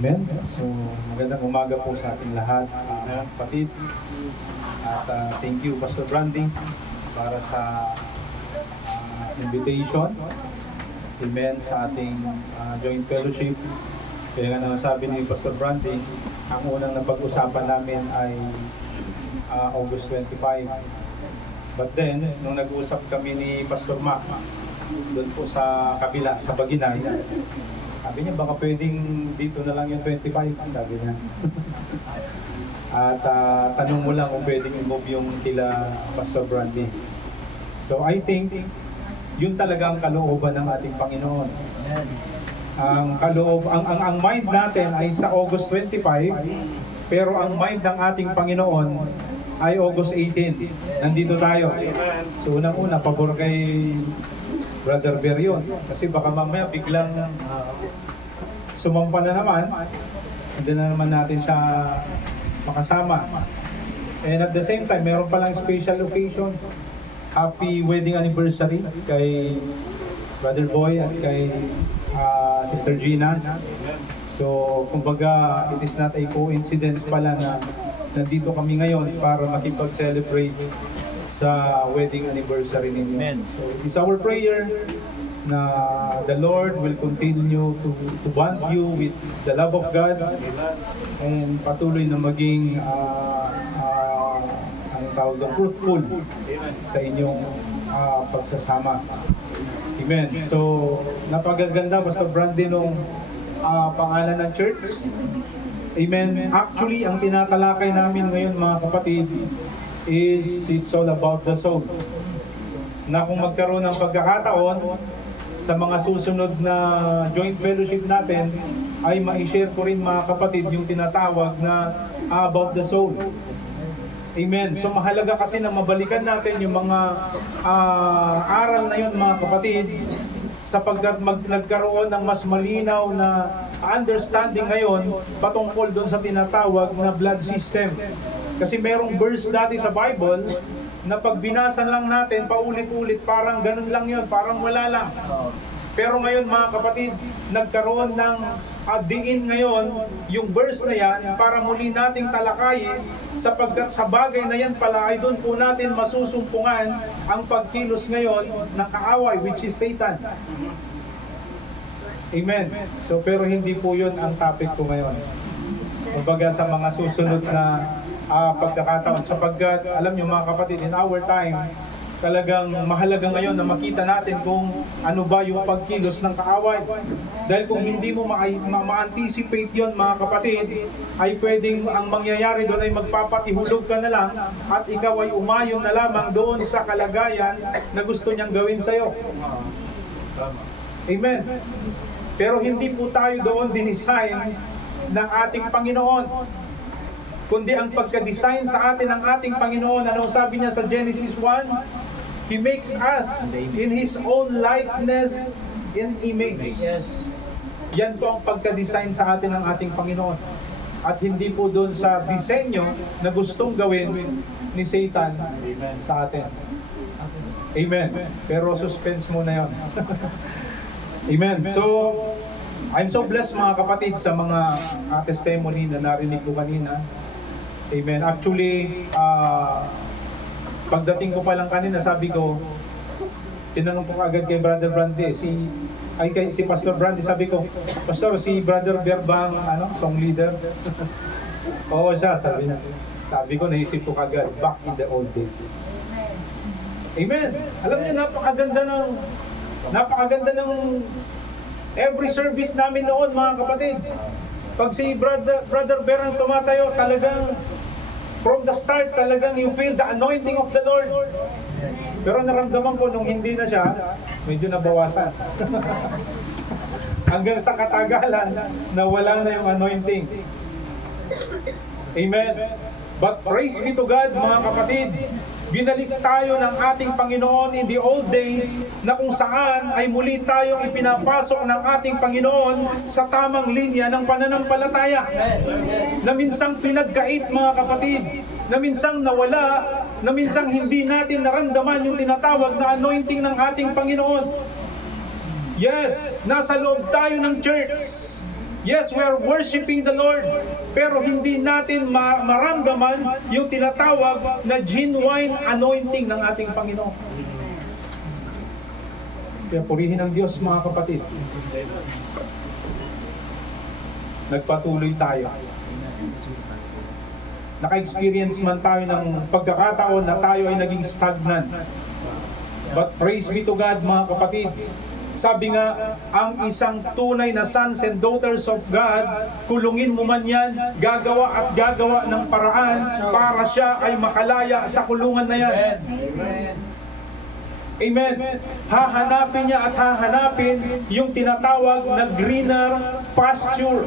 Amen. So, magandang umaga po sa ating lahat, kapatid. At thank you, Pastor Brandy, para sa invitation. Amen, sa ating joint fellowship. Kaya nga sabi ni Pastor Brandy, ang unang napag-usapan namin ay August 25. But then, nung nag-usap kami ni Pastor Mac, doon po sa kabila, sa Baginay, sabi niya, baka pwedeng dito na lang yung 25, sabi niya. At tanong mo lang kung pwedeng i-move yung kila Pastor Brandy. So I think, yun talaga ang kalooban ng ating Panginoon. Ang mind natin ay sa August 25, pero ang mind ng ating Panginoon ay August 18. Nandito tayo. So unang-una, pabor kay Brother Berion. Kasi baka mamaya biglang sumampa na naman, hindi na naman natin siya makasama. And at the same time, meron palang special occasion. Happy wedding anniversary kay Brother Boy at kay Sister Gina. So, kumbaga, it is not a coincidence pala na nandito kami ngayon para makipag-celebrate sa wedding anniversary ninyo. Amen. So, it's our prayer na the Lord will continue to bond you with the love of God and patuloy na maging fruitful sa inyong pagsasama. Amen. So, napagaganda Pastor Brandy nung pangalan ng church. Amen. Actually, ang tinatalakay namin ngayon mga kapatid is it's all about the soul. Na kung magkaroon ng pagkakataon sa mga susunod na joint fellowship natin, ay ma-share ko rin mga kapatid yung tinatawag na about the soul. Amen. So mahalaga kasi na mabalikan natin yung mga aral na yun mga kapatid, sapagkat nagkaroon ng mas malinaw na understanding ngayon patungkol doon sa tinatawag na blood system. Kasi merong verse dati sa Bible na pag binasa lang natin paulit-ulit, parang ganun lang yun, parang wala lang. Pero ngayon mga kapatid, nagkaroon ng diin ngayon yung verse na yan para muli nating talakayin, sapagkat sa bagay na yan pala ay doon po natin masusumpungan ang pagkilos ngayon ng kaaway, which is Satan. Amen. So pero hindi po yun ang topic ko ngayon. Kumbaga sa mga susunod na pagkakataon, sapagkat alam nyo mga kapatid, in our time talagang mahalaga ngayon na makita natin kung ano ba yung pagkilos ng kaaway. Dahil kung hindi mo ma-anticipate yon mga kapatid, ay pwedeng ang mangyayari doon ay magpapatihulog ka na lang at ikaw ay umayon na lamang doon sa kalagayan na gusto niyang gawin sa'yo. Amen. Pero hindi po tayo doon dinisign ng ating Panginoon, kundi ang pagka-design sa atin ng ating Panginoon. Anong sabi niya sa Genesis 1? He makes us in His own likeness and image. Yan po ang pagka-design sa atin ng ating Panginoon. At hindi po doon sa disenyo na gustong gawin ni Satan sa atin. Amen. Pero suspense muna yun. Amen. So, I'm so blessed mga kapatid sa mga testimony na narinig ko kanina. Amen. Actually, pagdating ko pa lang kanina, sabi ko, tinanong ko agad kay Brother Brandy, si Pastor Brandy, sabi ko, Pastor, si Brother Berbang, song leader? Oo siya, sabi niya. Sabi ko, naisip ko kagad, back in the old days. Amen. Alam niyo, napakaganda ng every service namin noon, mga kapatid. Pag si Brother Berang tumatayo, talagang from the start, talagang you feel the anointing of the Lord. Pero naramdaman ko nung hindi na siya, medyo nabawasan. Hanggang sa katagalan, nawala na yung anointing. Amen. But praise be to God, mga kapatid, binalik tayo ng ating Panginoon in the old days na kung saan ay muli tayong ipinapasok ng ating Panginoon sa tamang linya ng pananampalataya. Na minsang pinagkait mga kapatid, na minsang nawala, na minsang hindi natin naramdaman yung tinatawag na anointing ng ating Panginoon. Yes, nasa loob tayo ng church. Yes, we are worshiping the Lord, pero hindi natin maramdaman yung tinatawag na genuine anointing ng ating Panginoon. Kaya purihin ang Diyos, mga kapatid. Nagpatuloy tayo. Naka-experience man tayo ng pagkakataon na tayo ay naging stagnant. But praise be to God, mga kapatid. Sabi nga, ang isang tunay na sons and daughters of God, kulungin mo man yan, gagawa at gagawa ng paraan para siya ay makalaya sa kulungan na yan. Amen. Hahanapin niya at hahanapin yung tinatawag na greener pasture.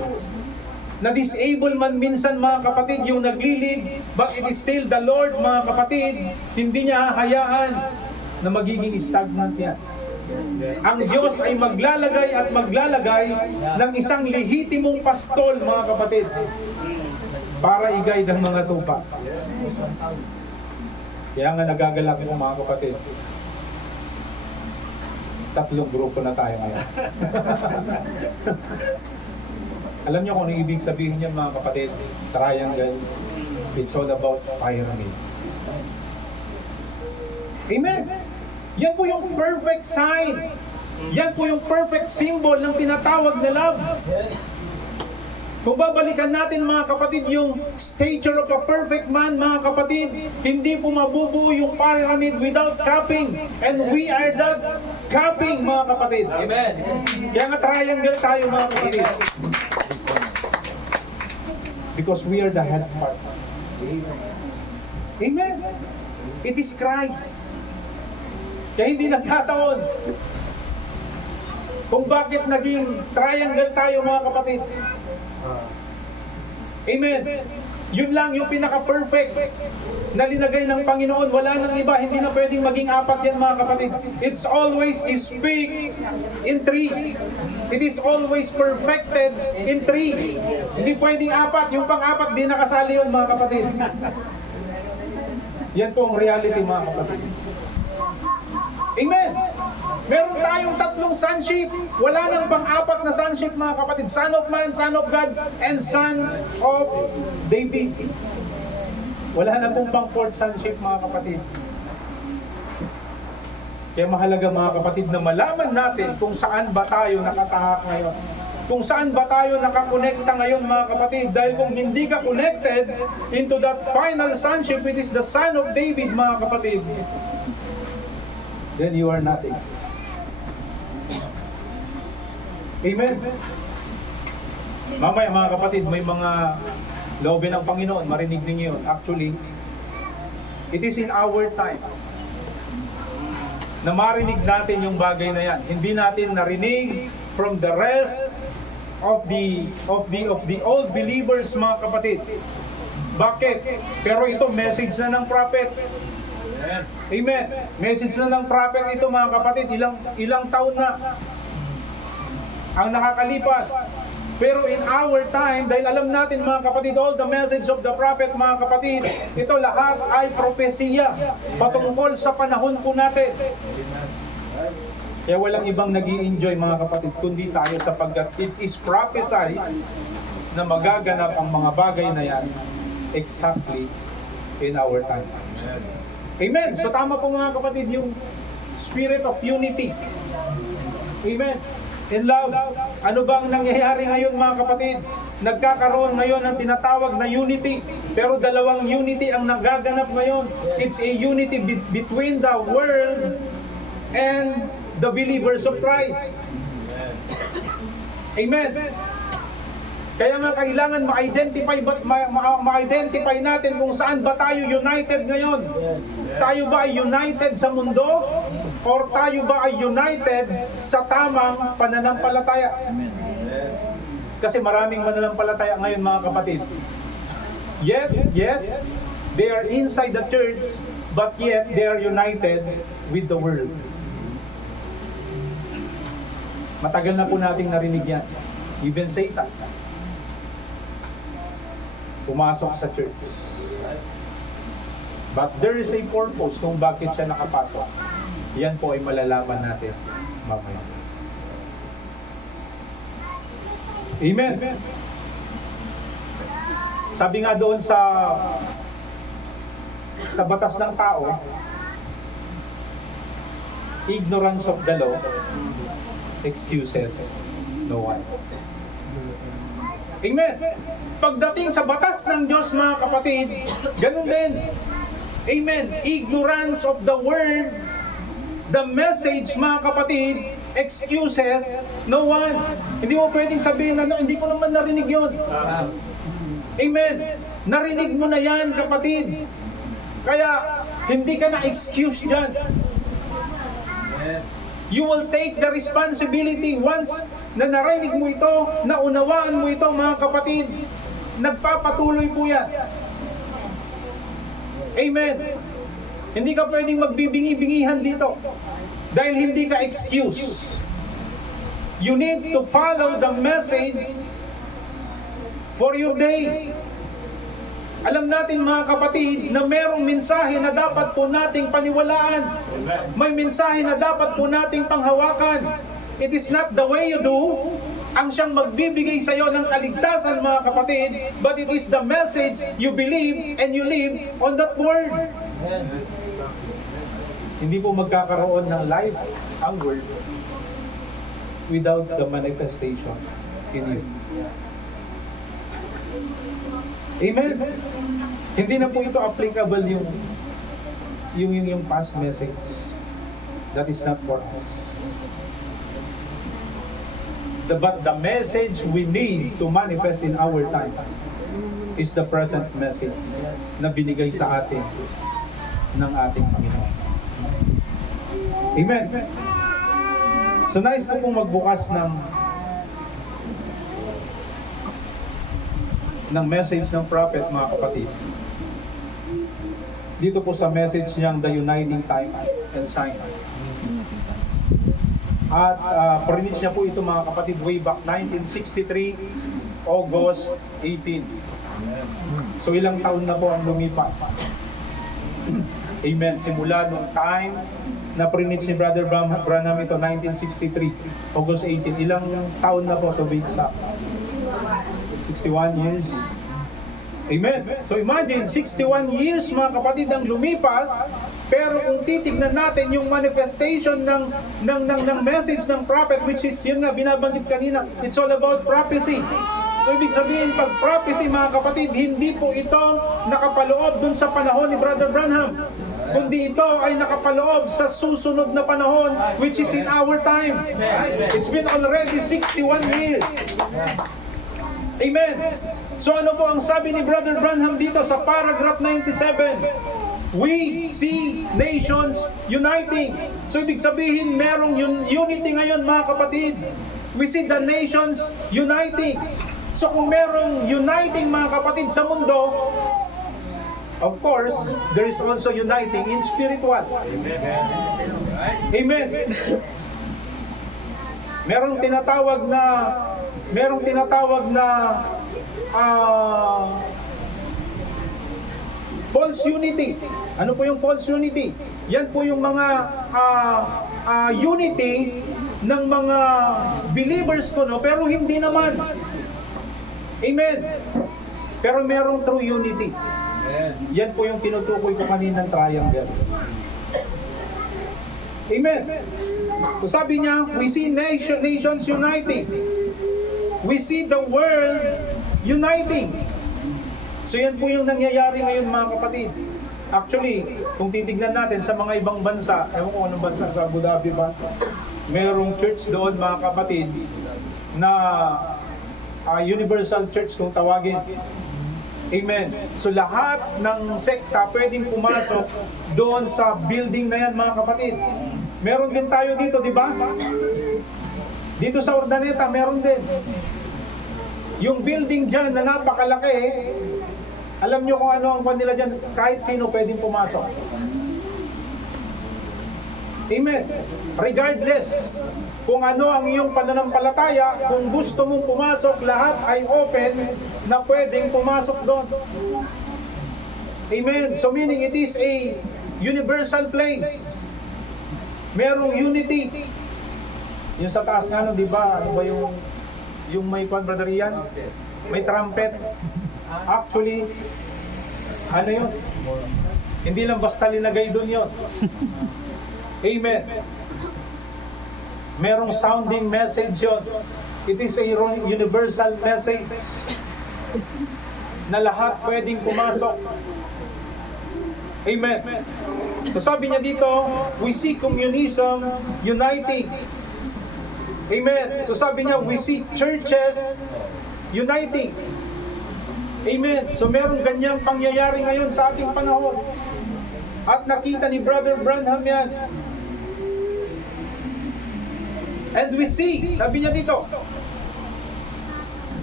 Na-disable man minsan, mga kapatid, yung naglilid, but it is still the Lord, mga kapatid. Hindi niya hahayaan na magiging stagnant yan. Ang Diyos ay maglalagay at maglalagay ng isang lehitimong pastol, mga kapatid, para i-guide ang mga tupa. Kaya nga nagagalak ko, mga kapatid. 3 grupo na tayo ngayon. Alam niyo kung ano ibig sabihin niya, mga kapatid? Triangle. It's all about pyramid. Amen. Yan po yung perfect sign. Yan po yung perfect symbol ng tinatawag na love. Kung babalikan natin, mga kapatid, yung stature of a perfect man, mga kapatid, hindi po mabubuo yung pyramid without capping. And we are that capping, mga kapatid. Amen. Kaya nga triangle tayo, mga kapatid. Because we are the head part. Amen. It is Christ. Kaya hindi nagkataon kung bakit naging triangle tayo, mga kapatid. Amen. Yun lang yung pinaka-perfect na linagay ng Panginoon. Wala nang iba. Hindi na pwedeng maging 4 yan, mga kapatid. It's always speak in 3. It is always perfected in 3. Hindi pwedeng 4. Yung pang-4, di nakasali yun, mga kapatid. Yan po ang reality, mga kapatid. Amen. Meron tayong 3 sonship. Wala nang pang-4 na sonship, mga kapatid. Son of man, son of God, and son of David. Wala na pong pang-4th sonship, mga kapatid. Kaya mahalaga, mga kapatid, na malaman natin kung saan ba tayo nakatahak ngayon. Kung saan ba tayo nakakonekta ngayon, mga kapatid. Dahil kung hindi ka connected into that final sonship, which is the son of David, mga kapatid, then you are nothing. Amen. Mamaya, mga kapatid, may mga loobin ng Panginoon, marinig ninyo yun. Actually, it is in our time na marinig natin yung bagay na yan. Hindi natin narinig from the rest of the old believers, mga kapatid. Bakit? Pero ito, message na ng prophet. Amen. Message na ng prophet ito, mga kapatid. Ilang taon na ang nakakalipas. Pero in our time, dahil alam natin, mga kapatid, all the message of the prophet, mga kapatid, ito lahat ay propesiya patungkol sa panahon po natin. Kaya walang ibang nag-i-enjoy, mga kapatid, kundi tayo, sapagkat it is prophesied na magaganap ang mga bagay na yan exactly in our time. Amen. So tama po, mga kapatid, yung spirit of unity. Amen. In love. Ano bang nangyayari ngayon, mga kapatid? Nagkakaroon ngayon ng tinatawag na unity. Pero dalawang unity ang nagaganap ngayon. It's a unity between the world and the believers of Christ. Amen. Kaya nga kailangan ma-identify natin kung saan ba tayo united ngayon. Tayo ba ay united sa mundo? Or tayo ba ay united sa tamang pananampalataya? Kasi maraming mananampalataya ngayon, mga kapatid. Yet, yes, they are inside the church, but yet they are united with the world. Matagal na po nating narinig yan. Even Satan pumasok sa church. But there is a purpose kung bakit siya nakapasok. Yan po ay malalaman natin mamaya. Amen. Sabi nga doon sa batas ng tao, ignorance of the law excuses no one. Amen. Pagdating sa batas ng Diyos, mga kapatid, ganun din. Amen. Ignorance of the word, the message, mga kapatid, excuses no one. Hindi mo pwedeng sabihin na, hindi ko naman narinig yun. Amen. Narinig mo na yan, kapatid. Kaya, hindi ka na-excuse dyan. You will take the responsibility once na narinig mo ito, naunawaan mo ito, mga kapatid. Nagpapatuloy po yan. Amen. Hindi ka pwedeng magbibingi-bingihan dito dahil hindi ka excuse. You need to follow the message for your day. Alam natin, mga kapatid, na merong mensahe na dapat po nating paniwalaan. May mensahe na dapat po nating panghawakan. It is not the way you do ang siyang magbibigay sa iyo ng kaligtasan, mga kapatid, but it is the message you believe and you live on that word. Hindi po magkakaroon ng life ang word without the manifestation in you. Amen. Hindi na po ito applicable yung past message. That is not for us. But the message we need to manifest in our time is the present message na binigay sa atin ng ating Panginoon. Amen. So nais ko pong magbukas ng message ng prophet, mga kapatid. Dito po sa message niyang The Uniting Time and Sign. At preach niya po ito, mga kapatid, way back 1963, August 18. So ilang taon na po ang lumipas. Amen. Simula nung time na preach ni Brother Branham ito, 1963, August 18. Ilang taon na po to be exact? 61 years. Amen. So imagine, 61 years, mga kapatid, ang lumipas, pero kung titignan natin yung manifestation ng message ng prophet, which is yun nga binabanggit kanina, it's all about prophecy. So ibig sabihin, pag prophecy, mga kapatid, hindi po ito nakapaloob dun sa panahon ni Brother Branham, kundi ito ay nakapaloob sa susunod na panahon, which is in our time. It's been already 61 years. Amen. So ano po ang sabi ni Brother Branham dito sa paragraph 97? We see nations uniting. So ibig sabihin, merong unity ngayon, mga kapatid. We see the nations uniting. So kung merong uniting, mga kapatid, sa mundo, of course, there is also uniting in spiritual. Amen. Merong tinatawag na false unity. Ano po yung false unity? Yan po yung mga unity ng mga believers ko, no? Pero hindi naman. Amen. Pero merong true unity. Yan po yung tinutukoy ko kaninang triangle. Amen. So sabi niya, we see nations uniting. We see the world uniting. So yan po yung nangyayari ngayon, mga kapatid. Actually, kung titignan natin sa mga ibang bansa, ewan ko anong bansa, sa Abu Dhabi ba, merong church doon, mga kapatid, na universal church kung tawagin. Amen. So lahat ng sekta pwedeng pumasok doon sa building na yan, mga kapatid. Meron din tayo dito, di ba? Dito sa Urdaneta, meron din. Yung building dyan na napakalaki, alam nyo kung ano ang kanila dyan, kahit sino pwedeng pumasok. Amen. Regardless kung ano ang iyong pananampalataya, kung gusto mong pumasok, lahat ay open na pwedeng pumasok doon. Amen. So meaning it is a universal place. Merong unity. Yung sa taas nga nun, di ba? Ano ba yung Yung may kwan, Brother Ian? May trumpet. Actually, ano yun? Hindi lang basta linagay doon yun. Amen. Merong sounding message yun. It is a universal message na lahat pwedeng pumasok. Amen. So sabi niya dito, we see communism uniting. Amen. So sabi niya, we see churches uniting. Amen. So meron ganyang pangyayari ngayon sa ating panahon. At nakita ni Brother Branham yan. And we see, sabi niya dito,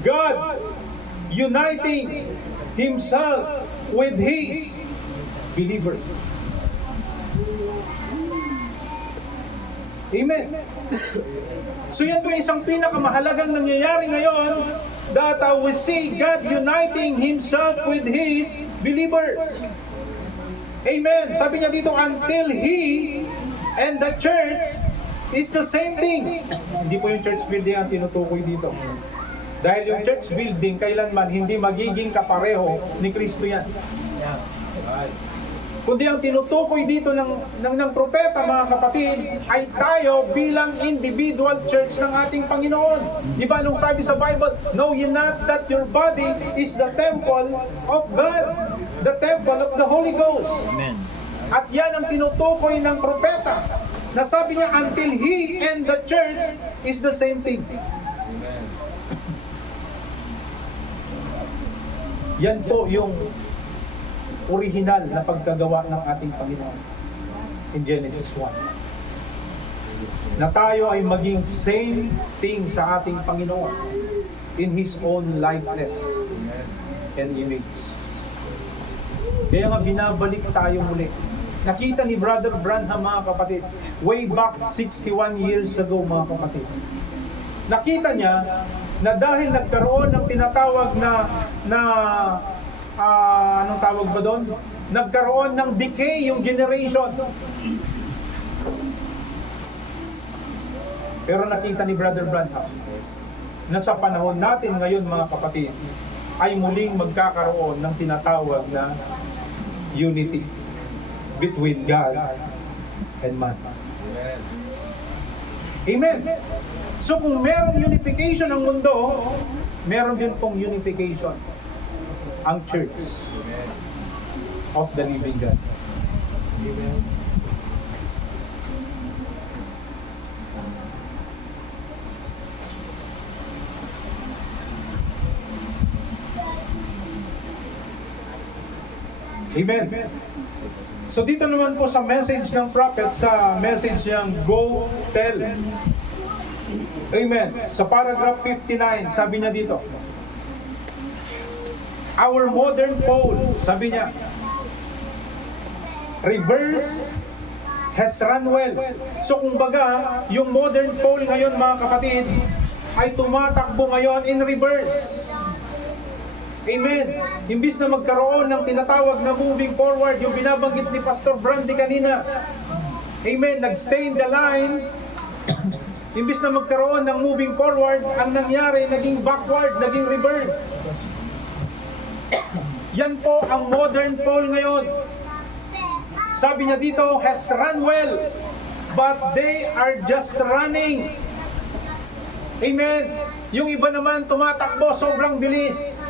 God uniting Himself with His believers. Amen. So yan po isang pinakamahalagang nangyayari ngayon, that we see God uniting Himself with His believers. Amen. Sabi niya dito, until He and the church is the same thing. Hindi po yung church building ang tinutukoy dito. Dahil yung church building, kailanman hindi magiging kapareho ni Kristo yan. Kundi ang tinutukoy dito ng propeta, mga kapatid, ay tayo bilang individual church ng ating Panginoon. Di ba nung sabi sa Bible, know ye not that your body is the temple of God, the temple of the Holy Ghost. Amen. At yan ang tinutukoy ng propeta, na sabi niya, until He and the church is the same thing. Yan po yung original na pagkagawa ng ating Panginoon in Genesis 1. Na tayo ay maging same thing sa ating Panginoon in His own likeness and image. Kaya nga binabalik tayo muli. Nakita ni Brother Branham, mga kapatid, way back 61 years ago, mga kapatid. Nakita niya na dahil nagkaroon ng tinatawag na anong tawag ba doon? Nagkaroon ng decay yung generation. Pero nakita ni Brother Branham na sa panahon natin ngayon, mga kapatid, ay muling magkakaroon ng tinatawag na unity between God and man. Amen. So kung merong unification ng mundo, meron din pong unification ang church of the living God. Amen. Amen. So dito naman po sa message ng prophet, sa message niyang Go Tell. Amen. Sa paragraph 59, sabi niya dito, our modern Paul, sabi niya, reverse has run well. So kumbaga, yung modern Paul ngayon, mga kapatid, ay tumatakbo ngayon in reverse. Amen. Imbis na magkaroon ng tinatawag na moving forward, yung binabanggit ni Pastor Brandy kanina. Amen. Nag-stay in the line. Imbis na magkaroon ng moving forward, ang nangyari, naging backward, naging reverse. Yan po ang modern Paul ngayon. Sabi niya dito, has run well, but they are just running. Amen. Yung iba naman tumatakbo, sobrang bilis.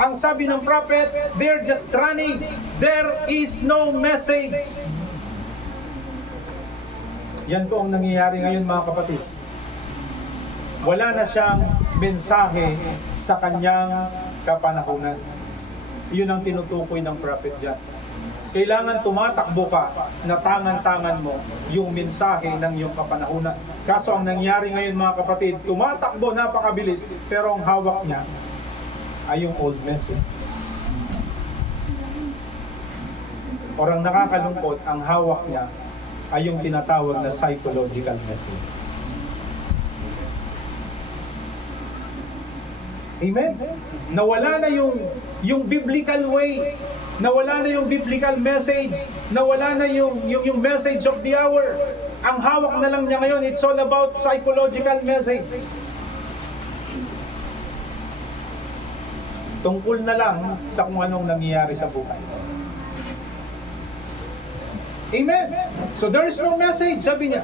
Ang sabi ng prophet, they're just running. There is no message. Yan po ang nangyayari ngayon, mga kapatid. Wala na siyang mensahe sa kanyang kapanahunan. Yun ang tinutukoy ng prophet dyan. Kailangan tumatakbo ka na tangan-tangan mo yung mensahe ng iyong kapanahunan. Kaso ang nangyari ngayon, mga kapatid, tumatakbo napakabilis, pero ang hawak niya ay yung old message. Or ang nakakalungkot, ang hawak niya ay yung tinatawag na psychological message. Amen? Nawala na yung biblical way, nawala na yung biblical message, nawala na yung message of the hour. Ang hawak na lang niya ngayon, it's all about psychological message. tungkol na lang sa kung anong nangyayari sa buhay. Amen. So there is no message. Sabi niya,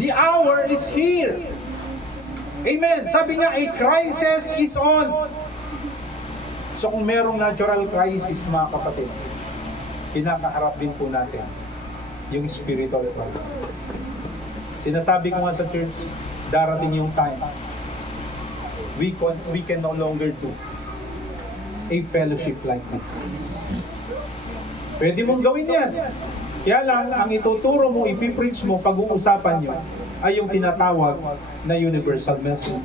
the hour is here. Amen. Sabi niya, a crisis is on. So kung merong natural crisis, mga kapatid, kinakaharap din po natin yung spiritual crisis. Sinasabi ko nga sa church, darating yung time we can no longer do a fellowship like this. Pwede mong gawin yan. Kaya lang, ang ituturo mo, ipipreach mo, pag-uusapan nyo, ay yung tinatawag na universal message.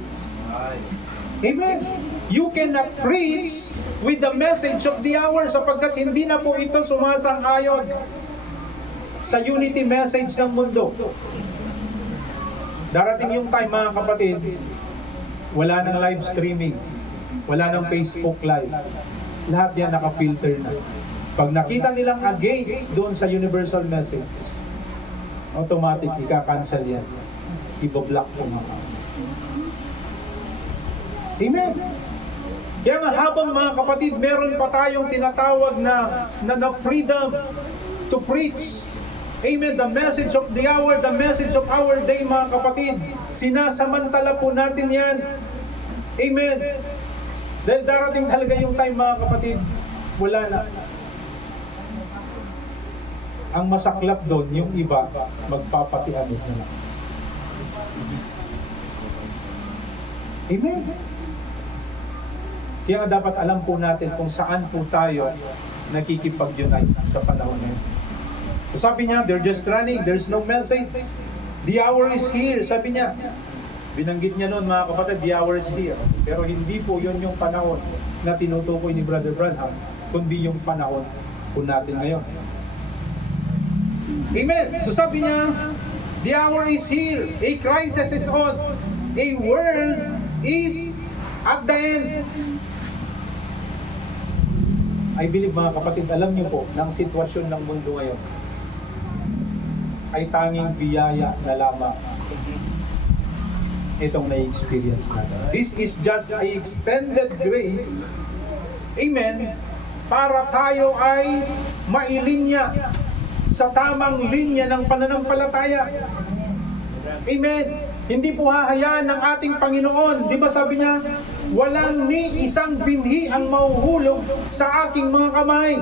Amen. You cannot preach with the message of the hour sapagkat hindi na po ito sumasang-ayon sa unity message ng mundo. Darating yung time, mga kapatid, wala nang live streaming, wala nang Facebook live. Lahat yan naka-filter na. Pag nakita nilang against doon sa universal message, automatic, ika-cancel yan. Iba-block po mga. Amen. Kaya nga habang mga kapatid, meron pa tayong tinatawag na freedom to preach. Amen. The message of the hour, the message of our day, mga kapatid. Sinasamantala po natin yan. Amen. Dahil darating talaga yung time, mga kapatid, wala na. Ang masaklap doon, yung iba, magpapatianod na lang. Amen. Kaya dapat alam po natin kung saan po tayo nakikipag-unite sa panahon na yun. So sabi niya, they're just running, there's no message. The hour is here. Sabi niya, binanggit niya noon, mga kapatid, the hour is here. Pero hindi po yun yung panahon na tinutukoy ni Brother Branham, kundi yung panahon po natin ngayon. Amen. So sabi niya, the hour is here. A crisis is on. A world is at the end. I believe, mga kapatid, alam niyo po, ng sitwasyon ng mundo ngayon ay tanging biyaya na lamang itong na-experience natin. This is just a extended grace, amen, para tayo ay mailinya sa tamang linya ng pananampalataya. Amen. Hindi po hahayaan ng ating Panginoon. Di ba sabi niya, walang ni isang binhi ang mahuhulog sa aking mga kamay.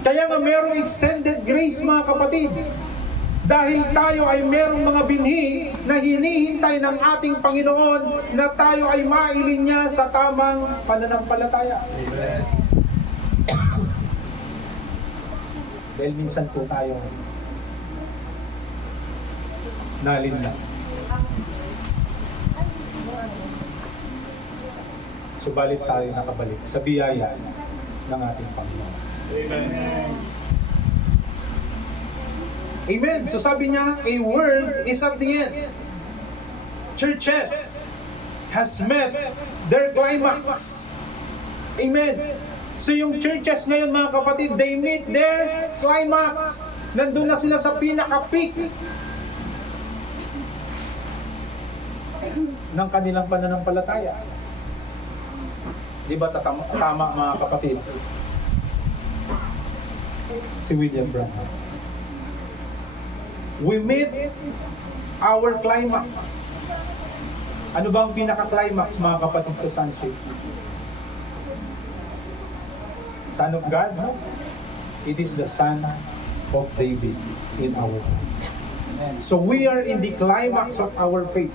Kaya nga merong extended grace, mga kapatid. Dahil tayo ay merong mga binhi na hinihintay ng ating Panginoon na tayo ay mailin niya sa tamang pananampalataya. Amen. Dahil minsan po tayo nalinlang. Subalit tayo nakabalik sa biyaya ng ating Panginoon. Amen. Amen. So sabi niya, a world is at the end. Churches has met their climax. Amen. So yung churches ngayon, mga kapatid, they meet their climax. Nandun na sila sa pinaka-peak ng kanilang pananampalataya. Di ba tama, mga kapatid? Si William Branham. We meet our climax. Ano bang pinaka-climax, mga kapatid, sa sonship? Son of God, no? It is the Son of David in our life. So we are in the climax of our faith.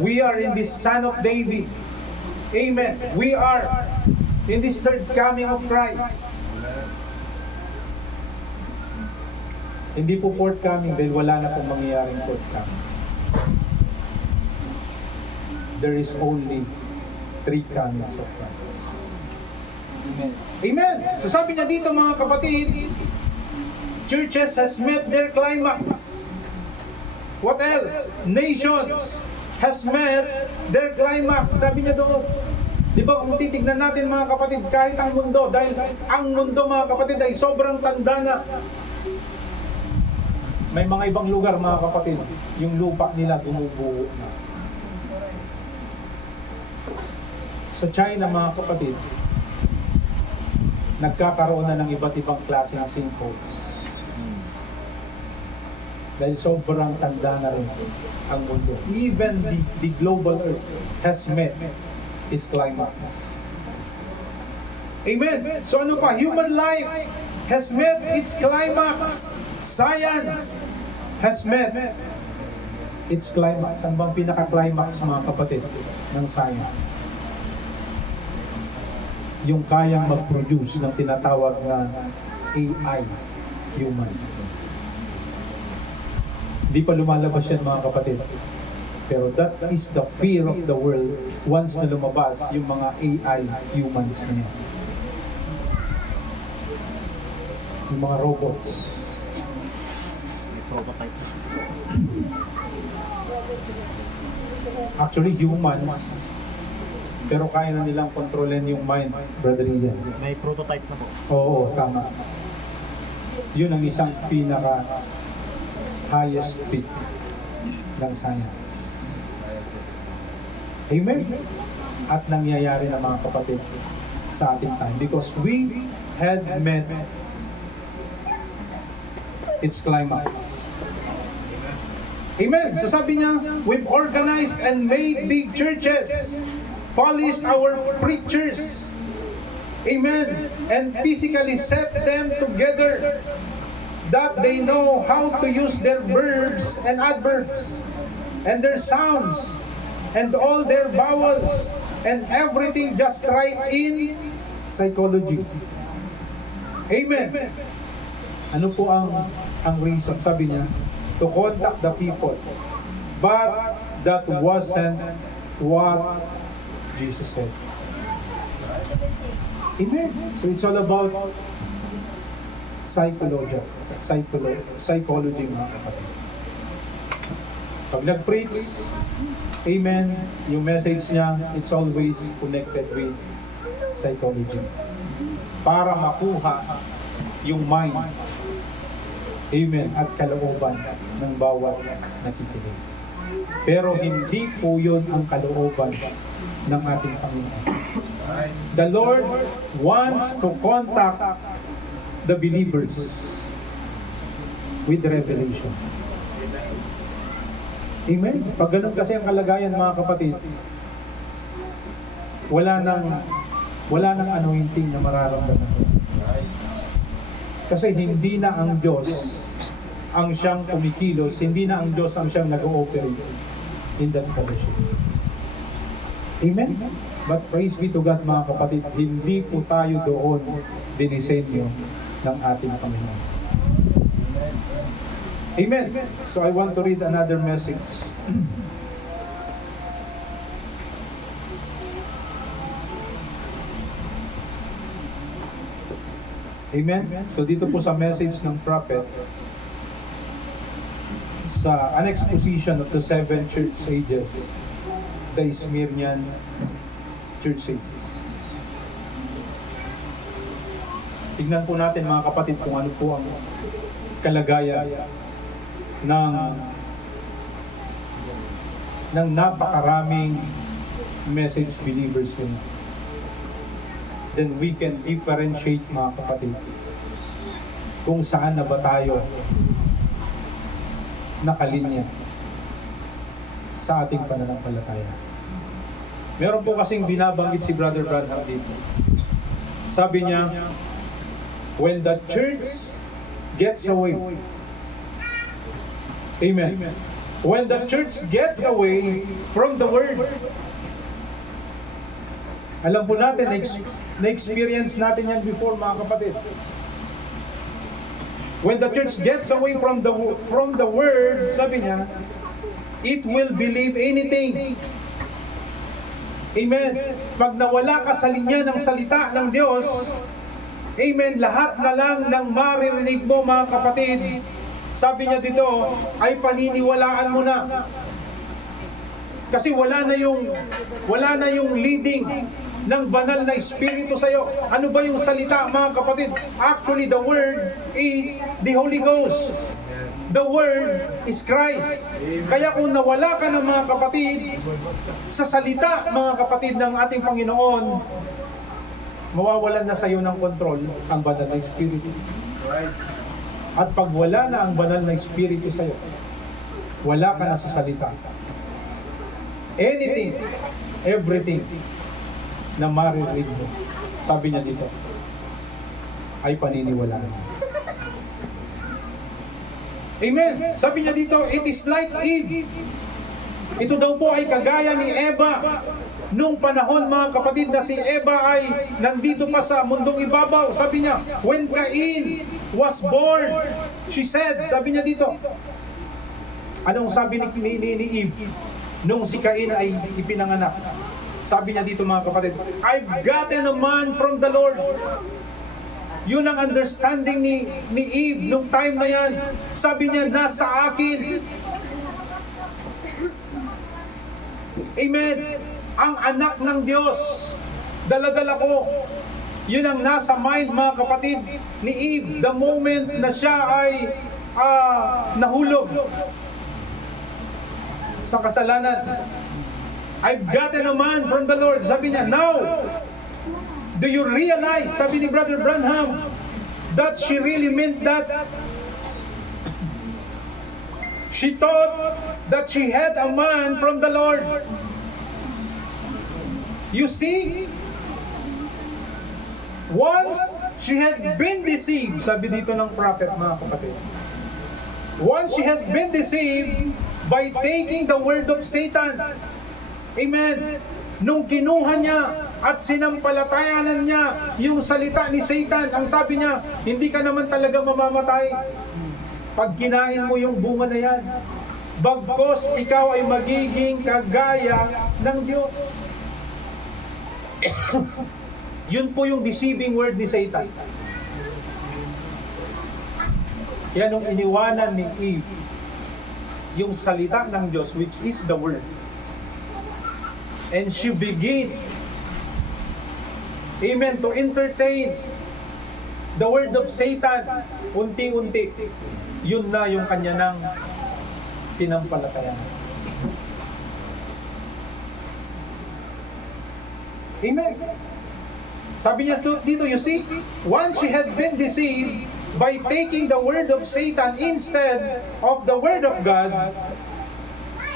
We are in the Son of David. Amen. We are in this third coming of Christ. Hindi po fourth coming dahil wala na pong mangyayaring fourth coming. There is only three comings of Christ. Amen. Amen. So sabi niya dito, mga kapatid, churches has met their climax. What else? Nations has met their climax. Sabi niya doon. Di ba kung titignan natin, mga kapatid, kahit ang mundo, dahil ang mundo, mga kapatid, ay sobrang tanda na. May mga ibang lugar, mga kapatid, yung lupa nila gumubuo na. Sa China, mga kapatid, nagkakaroon na ng iba't ibang klase ng sinkholes. Dahil sobrang tanda na rin ang mundo. Even the global earth has met its climax. Amen. So ano pa? Human life has met its climax. Science has met its climax. Ang bang pinaka-climax, mga kapatid, ng science? Yung kayang mag-produce ng tinatawag na AI, human. Hindi pa lumalabas yan, mga kapatid. Pero that is the fear of the world once na lumabas yung mga AI humans na yan. Yung mga robots. Actually, humans, pero kaya na nilang kontrolin yung mind, Brother Ian. May prototype na po. Oo, tama. Yun ang isang pinaka highest peak ng science. Amen? At nangyayari na, mga kapatid, sa ating time. Because we had met its climax. Amen. So sabi niya, we've organized and made big churches, polished our preachers. Amen. And physically set them together that they know how to use their verbs and adverbs and their sounds and all their vowels and everything just right in psychology. Amen. Ano po ang reason? Sabi niya, to contact the people. But that wasn't what Jesus said. Amen. So it's all about psychology, mga kapatid. Pag nag-preach, amen, yung message niya, it's always connected with psychology. Para makuha yung mind, amen, at kalooban ng bawat nakikinig. Pero hindi po yun ang kalooban ng ating Panginoon. The Lord wants to contact the believers with revelation. Amen? Pag ganun kasi ang kalagayan, mga kapatid, wala nang anointing na mararamdaman mo. Kasi hindi na ang Diyos ang siyang kumikilos, hindi na ang Diyos ang siyang nag-ooperate in that fellowship. Amen? But praise be to God, mga kapatid, hindi po tayo doon dinisenyo ng ating Panginoon. Amen. So I want to read another message. Amen. So dito po sa message ng prophet, sa an exposition of the 7 church ages, the Smyrnian church ages. Tignan po natin, mga kapatid, kung ano po ang kalagayan ng napakaraming message believers yun. Then we can differentiate, mga kapatid, kung saan na ba tayo nakalinya sa ating pananampalataya. Meron po kasing binabanggit si Brother Branham dito. Sabi niya, when the church gets away, amen, when the church gets away from the Word, alam po natin, na-experience natin yan before, mga kapatid. When the church gets away from the Word, sabi niya, it will believe anything. Amen. Pag nawala ka sa linya ng salita ng Diyos, amen, lahat na lang ng maririnig mo, mga kapatid, sabi niya dito, ay paniniwalaan mo na. Kasi wala na yung leading ng banal na espiritu sa iyo. Ano ba yung salita, mga kapatid? Actually, the Word is the Holy Ghost. The Word is Christ. Kaya kung nawala ka ng mga kapatid, sa salita, mga kapatid ng ating Panginoon, mawawalan na sa iyo ng kontrol ang banal na Espiritu. At pag wala na ang banal na Espiritu sa iyo, wala ka na sa salita. Anything, everything na maririnig mo, sabi niya dito, ay paniniwalaan. Amen. Sabi niya dito, it is like Eve. Ito daw po ay kagaya ni Eva. Nung panahon, mga kapatid, na si Eva ay nandito pa sa mundong ibabaw. Sabi niya, when Cain was born, she said, sabi niya dito, anong sabi ni Eve? Nung si Cain ay ipinanganak. Sabi niya dito, mga kapatid, I've gotten a man from the Lord. Yun ang understanding ni Eve nung time na yan. Sabi niya, nasa akin. Amen. Ang anak ng Diyos, dala-dala ko. Yun ang nasa mind, mga kapatid, ni Eve the moment na siya ay nahulog sa kasalanan. I've gotten a man from the Lord. Sabi niya, now, do you realize, sabi ni Brother Branham, that she really meant that? She thought that she had a man from the Lord. You see, once she had been deceived, sabi dito ng prophet, mga kapatid, once she had been deceived by taking the word of Satan. Amen. Nung kinuha niya at sinampalatayanan niya yung salita ni Satan, ang sabi niya, hindi ka naman talaga mamamatay pag kinain mo yung bunga na yan. Bagkos ikaw ay magiging kagaya ng Diyos. Yun po yung deceiving word ni Satan. Kaya nung iniwanan ni Eve yung salita ng Diyos, which is the word, and she began, amen, to entertain the word of Satan, unti-unti, yun na yung kanya ng sinampalatayan. Amen. Sabi niya dito, you see, once she had been deceived by taking the word of Satan instead of the word of God,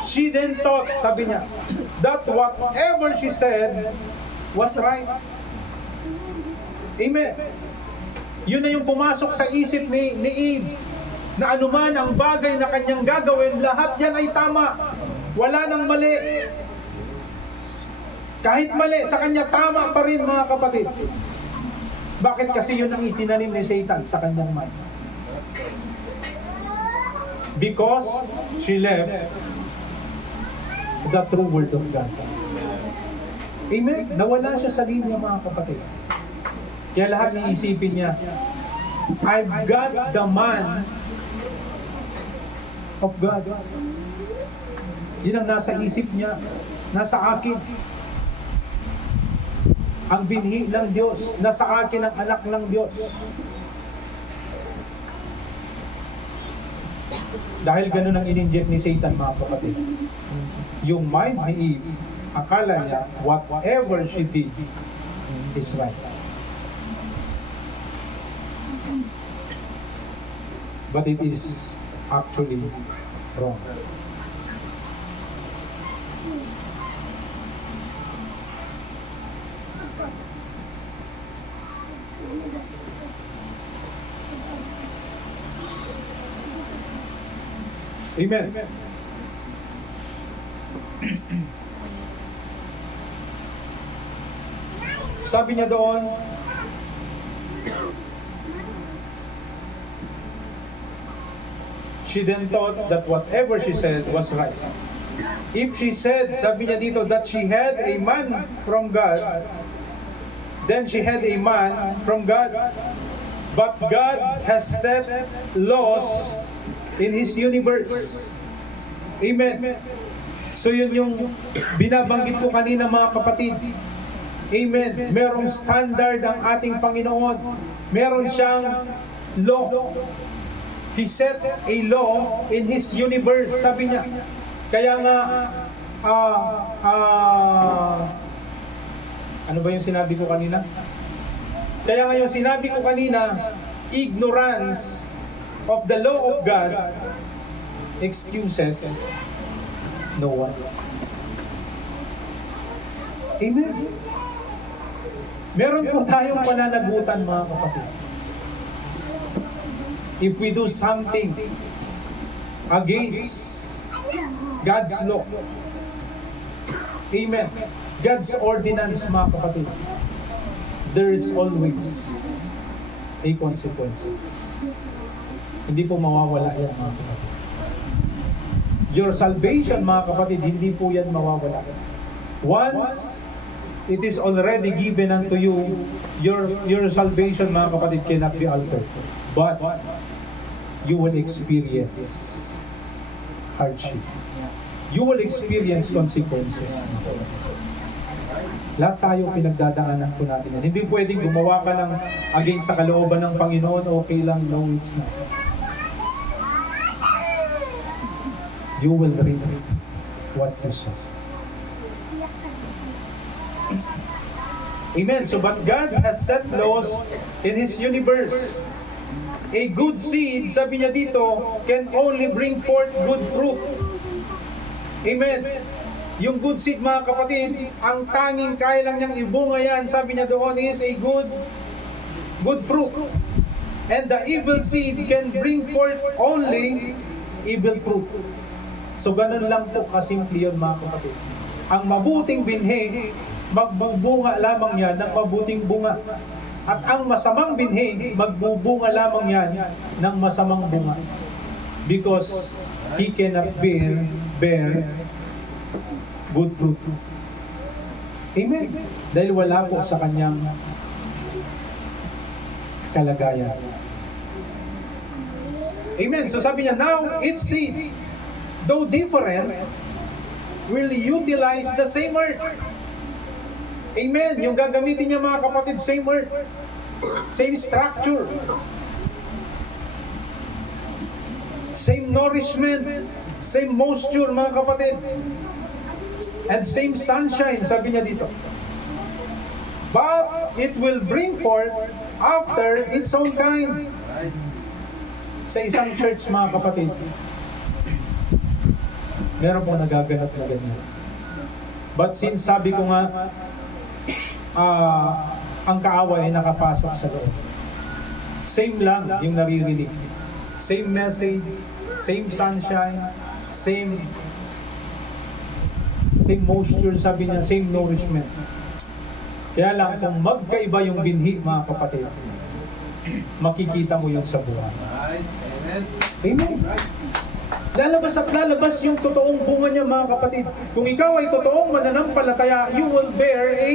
she then thought, sabi niya, that whatever she said was right. Amen. Yun na yung pumasok sa isip ni Eve, na anuman ang bagay na kanyang gagawin, lahat yan ay tama. Wala nang mali. Kahit mali, sa kanya tama pa rin, mga kapatid. Bakit? Kasi yun ang itinanim ni Satan sa kanyang mind. Because she left the true word of God. Amen? Nawala siya sa linya, mga kapatid. Kaya lahat iisipin niya, I've got the man of God. Yun ang nasa isip niya, nasa akin. Ang binhi ng Diyos, nasa akin ang anak ng Diyos. Dahil ganun ang in-inject ni Satan, mga kapatid. Yung mind ni Eve, akala niya, whatever she did is right. But it is actually wrong. Amen. Sabi niya doon, she then thought that whatever she said was right. If she said, sabi niya dito, that she had a man from God, then she had a man from God. But God has set laws in His universe. Amen. So yun yung binabanggit ko kanina, mga kapatid. Amen. Merong standard ang ating Panginoon. Meron siyang law. He set a law in His universe, sabi niya. Kaya nga, ano ba yung sinabi ko kanina? Kaya nga yung sinabi ko kanina, ignorance of the law of God excuses no one. Amen. Meron po tayong pananagutan, mga kapatid. If we do something against God's law, amen, God's ordinance, mga kapatid, there is always a consequences. Hindi po mawawala yan, mga kapatid. Your salvation, mga kapatid, hindi po yan mawawala. Once it is already given unto you, your salvation, mga kapatid, cannot be altered. But you will experience hardship. You will experience consequences. Lahat tayo pinagdadaanan po natin yan. Hindi pwedeng gumawa ka ng against sa kalooban ng Panginoon, okay lang, no, it's not. You will reap what you sow. Amen. So, but God has set laws in His universe. A good seed, sabi niya dito, can only bring forth good fruit. Amen. Yung good seed, mga kapatid, ang tanging kaya lang niyang ibunga yan, sabi niya doon, is a good fruit. And the evil seed can bring forth only evil fruit. So ganun lang po kasimple yun, mga kapatid. Ang mabuting binhi, magbubunga lamang yan ng mabuting bunga. At ang masamang binhi, magbubunga lamang yan ng masamang bunga. Because he cannot bear good fruit. Amen. Dahil wala po sa kanyang kalagayan. Amen. So sabi niya, now each seed, though different, will utilize the same earth. Amen. Yung gagamitin niya, mga kapatid, same earth. Same structure. Same nourishment. Same moisture, mga kapatid. And same sunshine, sabi niya dito. But it will bring forth after its own kind. Sa isang church, mga kapatid, meron pong nagaganap na ganyan. But since sabi ko nga, ang kaaway ay nakapasok sa loob. Same lang yung naririnig. Same message, same sunshine, same moisture, sabi niya, same nourishment. Kaya lang, kung magkaiba yung binhi, mga kapatid, makikita mo yun sa buhay. Amen. Lalabas at lalabas yung totoong bunga niya, mga kapatid. Kung ikaw ay totoong mananampalataya, you will bear a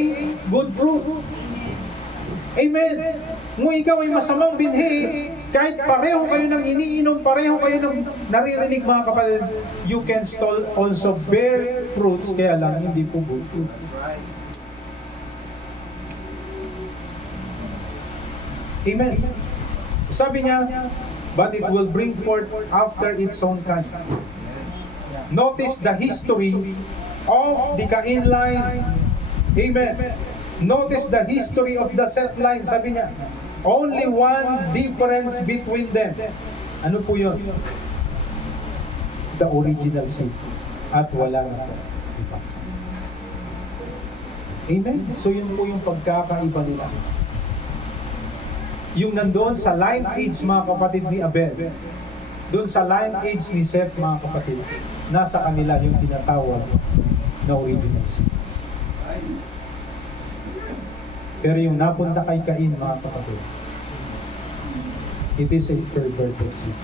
good fruit. Amen. Kung ikaw ay masamang binhi, kahit pareho kayo ng iniinom, pareho kayo ng naririnig, mga kapatid, you can still also bear fruits, kaya lang hindi po good fruit. Amen. So sabi niya, but it will bring forth after its own kind. Notice the history of the Cain line. Amen. Notice the history of the Seth line. Sabi niya, only one difference between them. Ano po yun? The original seed. At wala na po. Amen. So yun po yung pagkakaiba nila. Yung nandoon sa lineage, mga kapatid, ni Abel, doon sa lineage ni Seth, mga kapatid, nasa kanila yung tinatawag na original seed. Pero yung napunta kay Cain, mga kapatid, it is a perverted seed.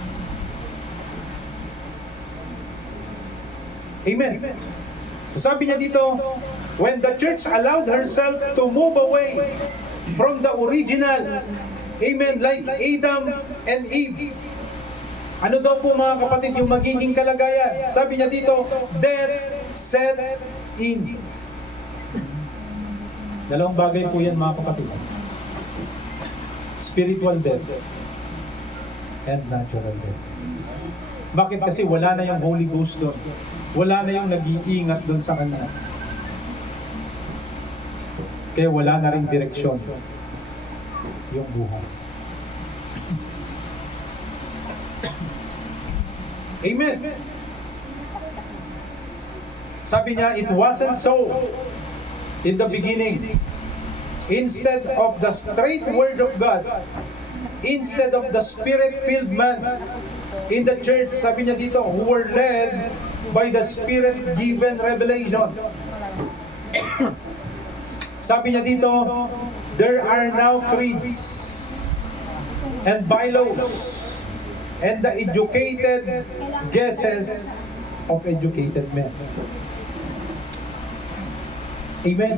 Amen. So sabi niya dito, when the church allowed herself to move away from the original, amen, like Adam and Eve, ano daw po, mga kapatid, yung magiging kalagayan? Sabi niya dito, death set in. Dalawang bagay po yan, mga kapatid. Spiritual death and natural death. Bakit? Kasi wala na yung Holy Ghost doon. Wala na yung nag-iingat doon sa kanya. Kaya wala na rin direksyon yung buhay. Amen. Sabi niya, it wasn't so in the beginning. Instead of the straight word of God, instead of the Spirit-filled man in the church, sabi niya dito, who were led by the Spirit-given revelation. Sabi niya dito, there are now creeds and bylaws and the educated guesses of educated men. Amen.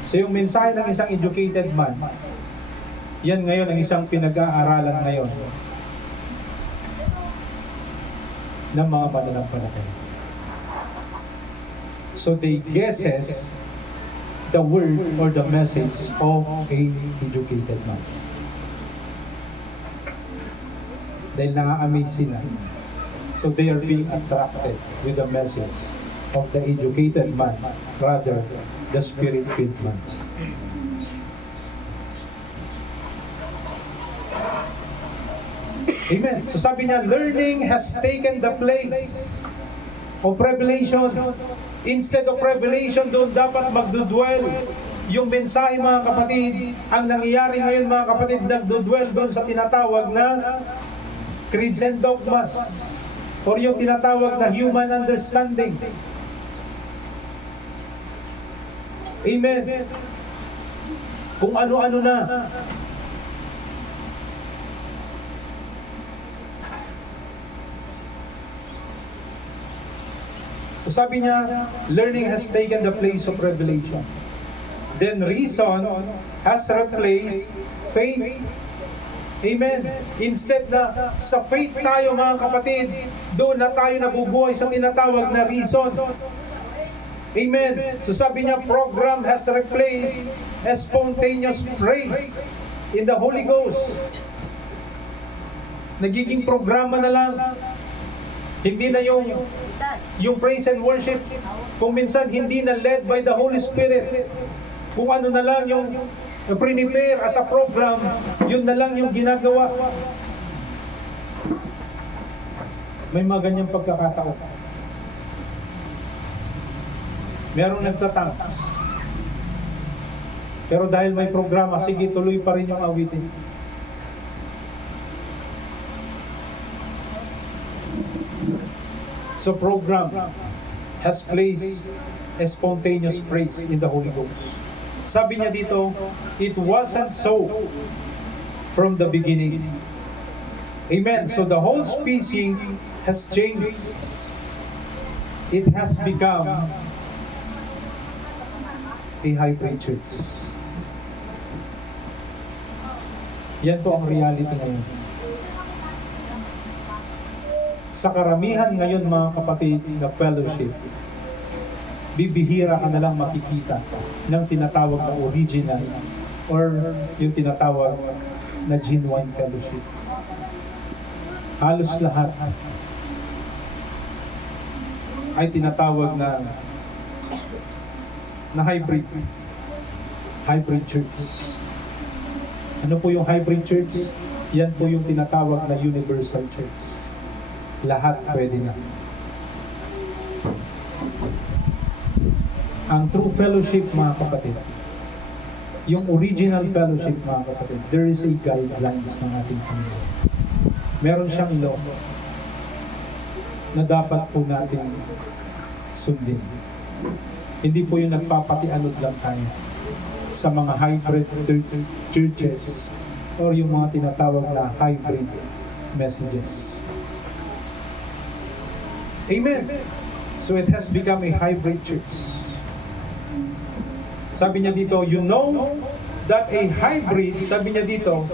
So yung mensahe ng isang educated man, yan ngayon ang isang pinag-aaralan ngayon ng mga mananampalataya. So they guesses the word or the message of a educated man. Dahil na-amaze sila. So they are being attracted with the message of the educated man rather the Spirit-filled man. Amen. So sabi niya, learning has taken the place of revelation. Instead of revelation, doon dapat magdudwell yung mensahe, mga kapatid. Ang nangyayari ngayon, mga kapatid, nagdudwell doon sa tinatawag na creeds and dogmas or yung tinatawag na human understanding. Amen. Kung ano-ano na. So sabi niya, learning has taken the place of revelation. Then reason has replaced faith. Amen. Instead na sa faith tayo, mga kapatid, doon na tayo nabubuhay sa tinatawag na reason. Amen. So sabi niya, program has replaced a spontaneous praise in the Holy Ghost. Nagiging programa na lang. Hindi na yung praise and worship. Kung minsan hindi na led by the Holy Spirit. Kung ano na lang yung prepare as a program, yun na lang yung ginagawa. May mga ganyang pagkakataon. Merong nagtatangs. Pero dahil may programa, sige, tuloy pa rin yung awitin. So program has placed a spontaneous praise in the Holy Ghost. Sabi niya dito, it wasn't so from the beginning. Amen. So the whole species has changed. It has become a hybrid church. Yan po ang reality ngayon. Sa karamihan ngayon, mga kapatid, na fellowship, bibihira ka na lang makikita ng tinatawag na original or yung tinatawag na genuine fellowship. Halos lahat ay tinatawag na hybrid church. Ano po yung hybrid church? Yan po yung tinatawag na universal church. Lahat pwede na. Ang true fellowship, mga kapatid, yung original fellowship, mga kapatid, there is a guidelines ng ating Panginoon. Meron siyang law na dapat po natin sundin. Hindi po yung nagpapatianod lang tayo sa mga hybrid churches or yung mga tinatawag na hybrid messages. Amen. So it has become a hybrid church. Sabi niya dito, you know that a hybrid, sabi niya dito,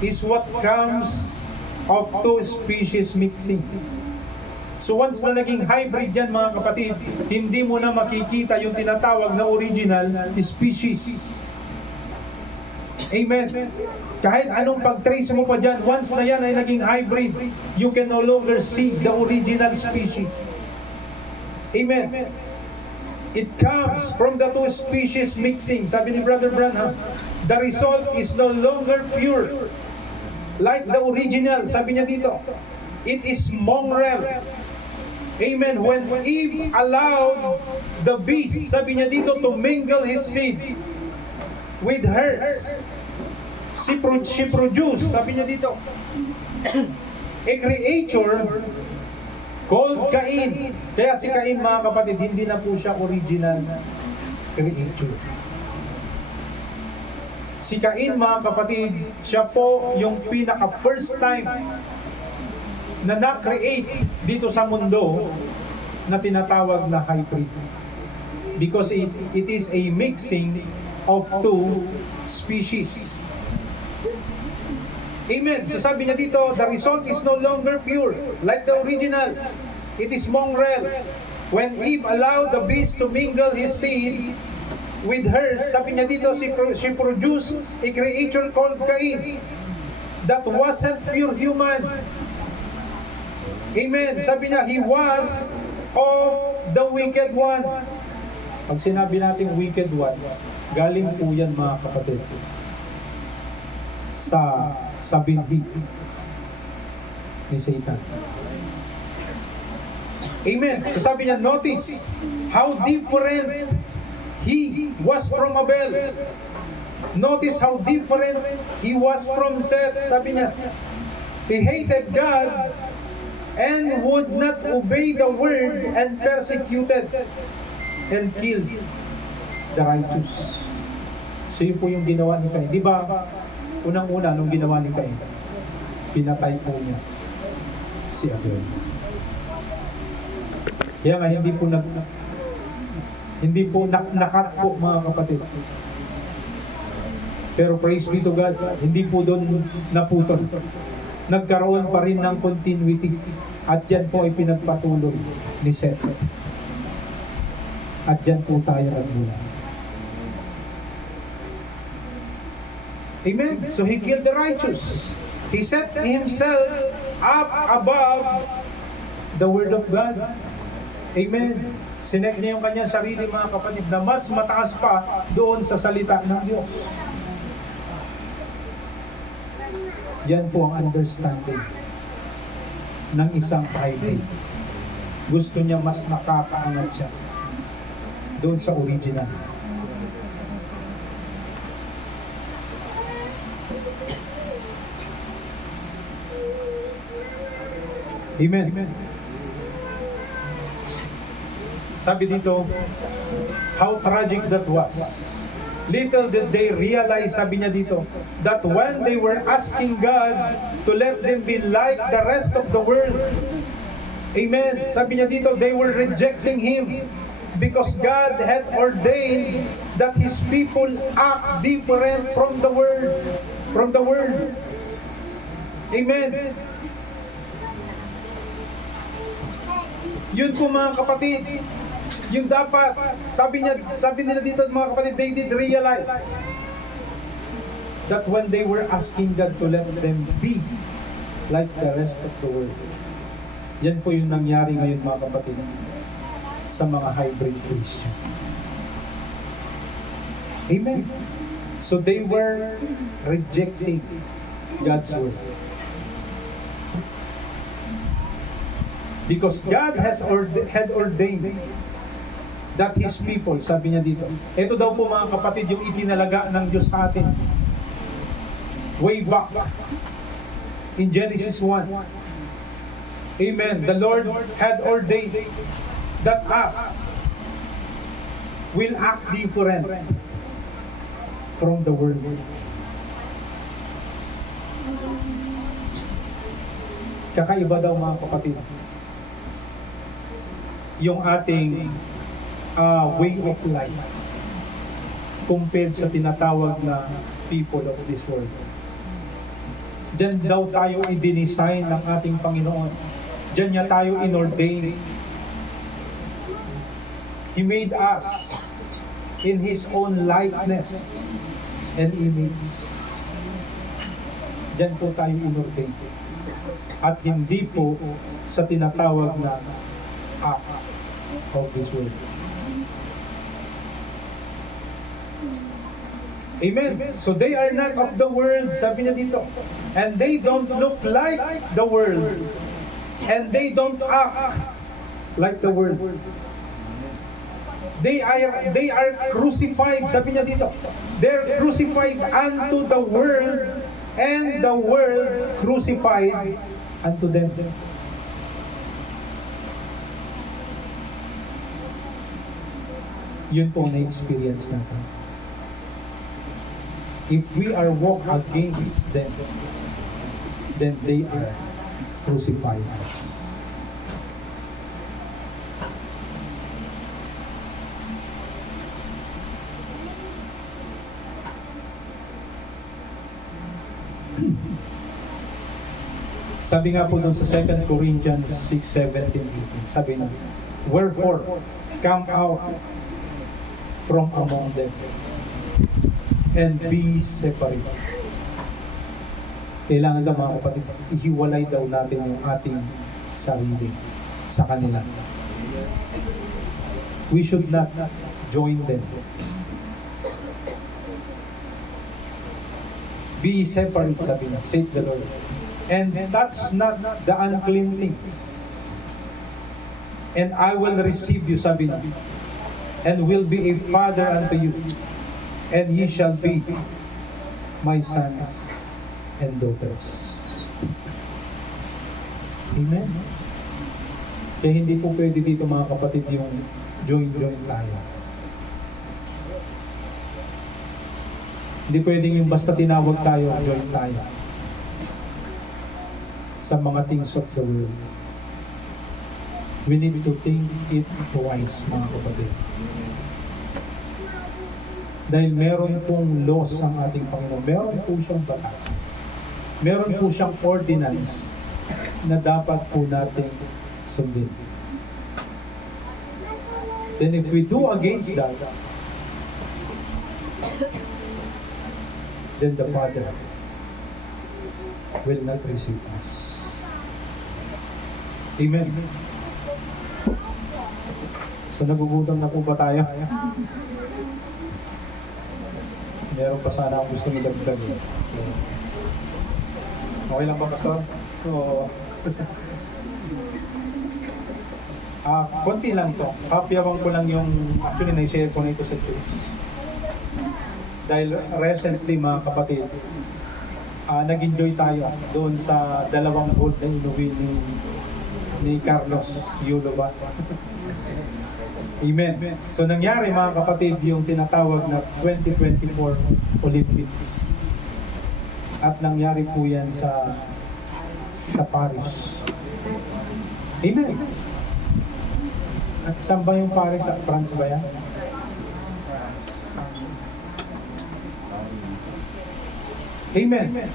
is what comes of two species mixing. So once na naging hybrid yan, mga kapatid, hindi mo na makikita yung tinatawag na original species. Amen. Kahit anong pag-trace mo pa dyan, once na yan ay naging hybrid, you can no longer see the original species. Amen. It comes from the two species mixing. Sabi ni Brother Branham, the result is no longer pure like the original. Sabi niya dito, it is mongrel. Amen. When Eve allowed the beast, sabi niya dito, to mingle his seed with hers, she produced, sabi niya dito, a creature called Cain. Kaya si Cain, mga kapatid, hindi na po siya original creature. Si Cain, mga kapatid, siya po yung pinaka-first time na na-create dito sa mundo na tinatawag na hybrid. Because it is a mixing of two species. Amen. So sabi niya dito, the result is no longer pure like the original. It is mongrel. When Eve allowed the beast to mingle his seed with hers, sabi niya dito, she produced a creature called Cain that wasn't pure human. Amen. Sabi niya, he was of the wicked one. Pag sinabi natin wicked one, galing po yan, mga kapatid, sa binhi ni Satan. Amen. So sabi niya, notice how different he was from Abel. Notice how different he was from Seth. Sabi niya, he hated God and would not obey the word and persecuted and killed the righteous. So yun po yung ginawa ni Cain. Di ba, unang-una nung ginawa ni Cain, pinatay po niya si Abel. Kaya nga hindi po nakat po, mga kapatid. Pero praise be to God, hindi po doon naputol. Nagkaroon pa rin ng continuity. At yan po ay pinagpatuloy ni Seth. At yan po tayo nagmula. Amen. So he killed the righteous. He set himself up above the word of God. Amen. Sinek niya yung kanyang sarili, mga kapatid, na mas mataas pa doon sa salita ng Diyos. Yan po ang understanding ng isang hybrid. Gusto niya mas nakakaangat siya doon sa original. Amen. Sabi dito, how tragic that was. Little did they realize, sabi niya dito, that when they were asking God to let them be like the rest of the world, amen, sabi niya dito, they were rejecting Him because God had ordained that His people act different from the world. From the world. Amen. Yun po, mga kapatid, yung dapat, sabi nila dito, mga kapatid, they did realize that when they were asking God to let them be like the rest of the world. Yan po yung nangyari ngayon, mga kapatid, sa mga hybrid Christian. Amen. So they were rejecting God's word. Because God had ordained that His people, sabi niya dito, ito daw po, mga kapatid, yung itinalaga ng Diyos sa atin way back in Genesis 1. Amen. The Lord had ordained that us will act different from the world. Kakaiba daw, mga kapatid, yung ating way of life compared sa tinatawag na people of this world. Diyan daw tayo i-design ng ating Panginoon. Diyan niya tayo in-ordain. He made us in His own likeness and image. Diyan po tayo inordain. At hindi po sa tinatawag na act of this world. Amen. So they are not of the world, sabi niya dito. And they don't look like the world. And they don't act like the world. They are crucified, sabi niya dito. They're crucified unto the world, and the world crucified unto them. Yun po na-experience natin. If we are walk against them, then they are crucified us. Sabi nga po doon sa 2 Corinthians 6:17-18, sabi niya, wherefore, come out from among them, and be separate. Kailangan daw mga kapatid, ihiwalay daw natin yung ating sarili sa kanila. We should not join them. Be separate, sabi niya, saith the Lord. And touch not the unclean things. And I will receive you, sabi niya, and will be a father unto you. And ye shall be my sons and daughters. Amen? Kaya hindi po pwede dito mga kapatid yung join tayo. Hindi pwedeng yung basta tinawag tayo, join tayo sa mga things of the world. We need to think it twice, mga kapatid. Dahil meron pong laws ang ating Panginoon. Meron po siyang batas. Meron po siyang ordinance na dapat po natin sundin. Then if we do against that, then the Father will not receive us. Amen. So nagugutom na po ba tayo? Meron pa sana akong gusto nilagdag. So, okay lang ba, Pastor? So, konti lang to. Kapyawan ko lang yung, actually na-share ko na ito sa church. Dahil recently mga kapatid, nag-enjoy tayo doon sa 2 gold na inuwi ni Carlos Yuloba. Amen. So nangyari mga kapatid yung tinatawag na 2024 Olympics. At nangyari po yan sa Paris. Amen. At saan ba yung Paris? Sa France ba yan? Amen.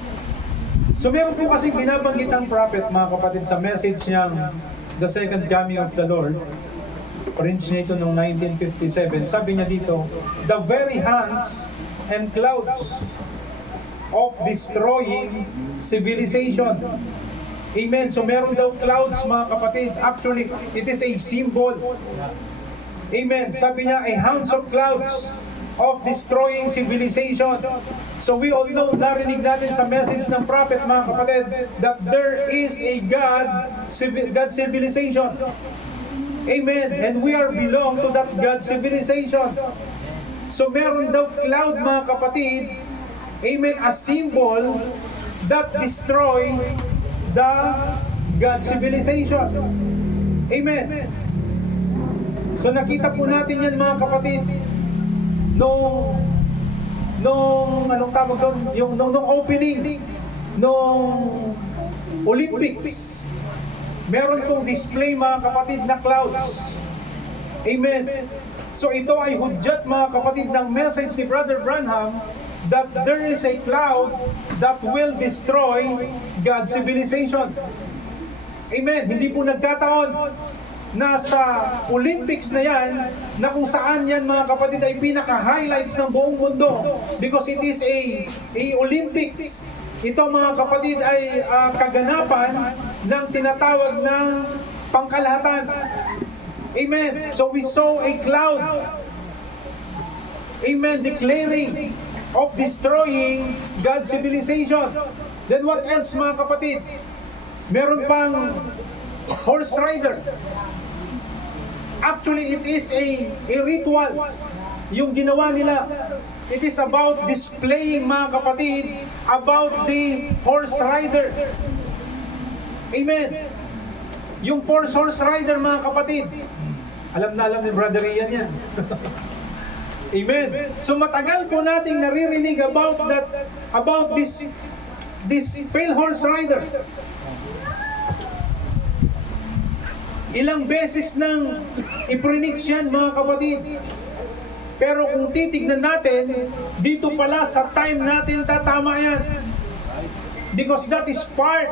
So meron po kasi binabanggit ang prophet mga kapatid sa message niyang The Second Coming of the Lord. Prince niya ito noong 1957. Sabi niya dito, the very hands and clouds of destroying civilization. Amen. So meron daw clouds mga kapatid. Actually, it is a symbol. Amen. Sabi niya, a hounds of clouds of destroying civilization. So we all know, narinig natin sa message ng prophet mga kapatid, that there is a God civilization. Amen. And we are belong to that God civilization. So meron daw cloud mga kapatid, amen, a symbol that destroy the God civilization. Amen. So nakita po natin yan mga kapatid nung anong tawag doon, yung nung opening nung Olympics. Meron pong display mga kapatid na clouds. Amen. So ito ay hudyat mga kapatid ng message ni Brother Branham that there is a cloud that will destroy God's civilization. Amen. Hindi po nagkataon na sa Olympics na yan, na kung saan yan mga kapatid ay pinaka-highlights ng buong mundo because it is a Olympics. Ito mga kapatid ay kaganapan ng tinatawag ng pangkalahatan. Amen. So we saw a cloud. Amen. Declaring of destroying God's civilization. Then what else mga kapatid? Meron pang horse rider. Actually, it is a rituals yung ginawa nila. It is about displaying mga kapatid about the horse rider. Amen. Yung horse rider mga kapatid. Alam na alam ni Brother Ian yan. Amen. So matagal po nating naririnig about this pale horse rider. Ilang beses nang i-preach yan mga kapatid. Pero kung titignan natin, dito pala sa time natin tatama yan. Because that is part,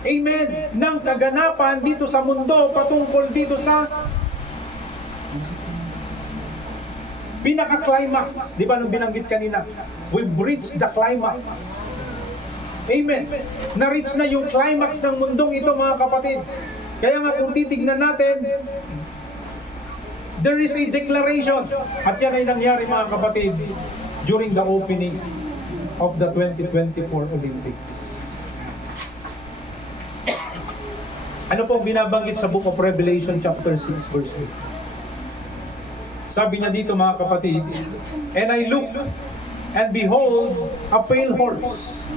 amen, ng kaganapan dito sa mundo patungkol dito sa pinaka-climax. Di ba nung binanggit kanina? We've reached the climax. Amen. Na-reach na yung climax ng mundong ito mga kapatid. Kaya nga kung titignan natin, there is a declaration. At yan ay nangyari mga kapatid during the opening of the 2024 Olympics. Ano po binabanggit sa Book of Revelation chapter 6 verse 8? Sabi niya dito mga kapatid, and I looked and behold a pale horse.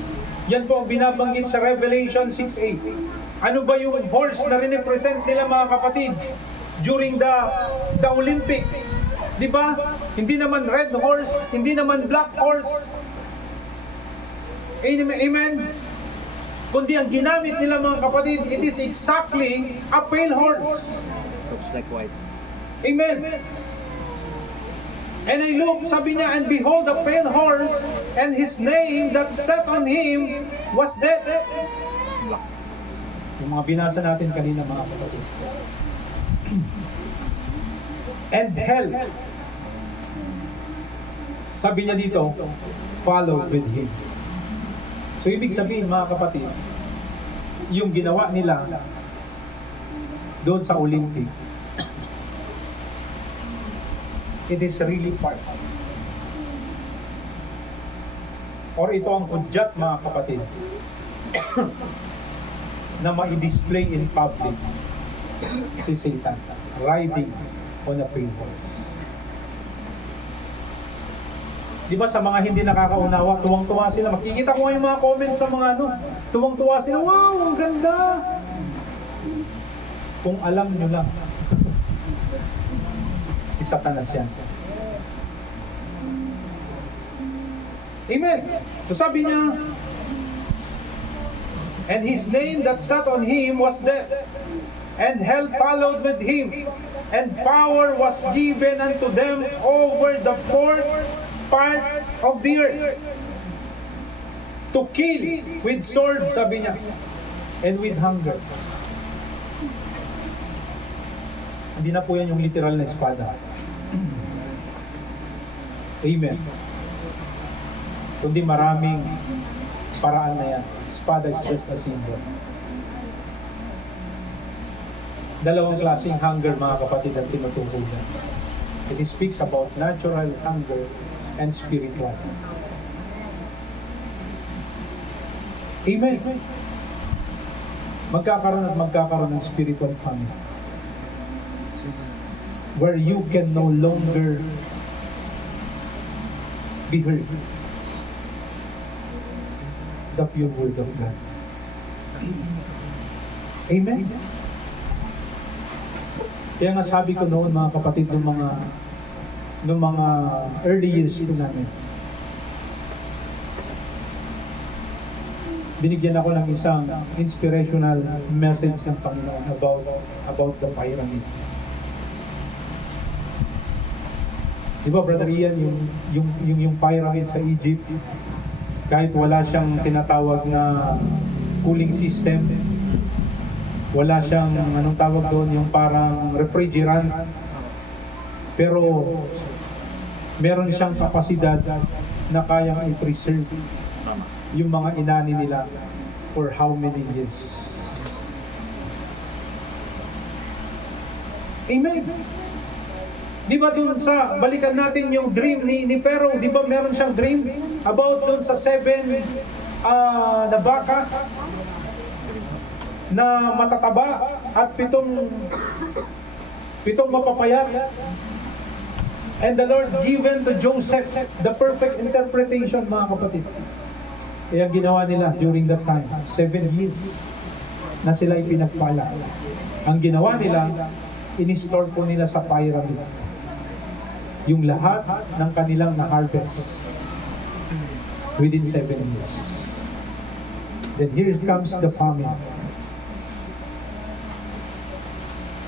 Yan po ang binabanggit sa Revelation 6:8. Ano ba yung horse na rin-represent nila mga kapatid during the Olympics? Di ba? Hindi naman red horse, hindi naman black horse. Amen? Kundi ang ginamit nila mga kapatid, it is exactly a pale horse. Looks like white. Amen. And I looked, sabi niya, and behold a pale horse, and his name that sat on him was Death. Black. Yung mga binasa natin kanina mga kapatid. And hell, sabi niya dito, followed with him. So ibig sabihin mga kapatid, yung ginawa nila doon sa Olympic, it is really part. Or ito ang kudyat mga kapatid na ma-display in public si Satan riding on a pale horse. Di ba sa mga hindi nakakaunawa, tuwang-tuwa sila. Makikita ko nga yung mga comments sa mga tuwang-tuwa sila, wow, ang ganda! Kung alam nyo lang, si Satanas yan. Amen! So sabi niya, and his name that sat on him was Death, and hell followed with him, and power was given unto them over the fourth part of the earth, to kill with sword, sabi niya, and with hunger. Hindi na po yan yung literal na espada. Amen. Kundi maraming paraan na yan. Espada is just a symbol. Dalawang klaseng hunger mga kapatid ang tinutukoy. It speaks about natural hunger and spiritual. Amen. Magkakaroon ng spiritual family where you can no longer be heard. The pure word of God. Amen. Kaya nga sabi ko noon mga kapatid ng mga early years po namin, binigyan ako ng isang inspirational message ng Panginoon about the pyramid. Di ba, Brother Ian, yung pyramid sa Egypt, kahit wala siyang tinatawag na cooling system, wala siyang, anong tawag doon, yung parang refrigerant, pero meron siyang kapasidad na kayang i-preserve yung mga inani nila for how many years. Amen. Di ba dun sa, balikan natin yung dream ni Pharaoh, di ba meron siyang dream about dun sa 7 na baka na matataba at pitong mapapayat. And the Lord given to Joseph the perfect interpretation, mga kapatid. Kaya ginawa nila during that time, 7 years na sila ipinagpala. Ang ginawa nila, in-store po nila sa pyramid yung lahat ng kanilang na-harvest within 7 years. Then here comes the famine.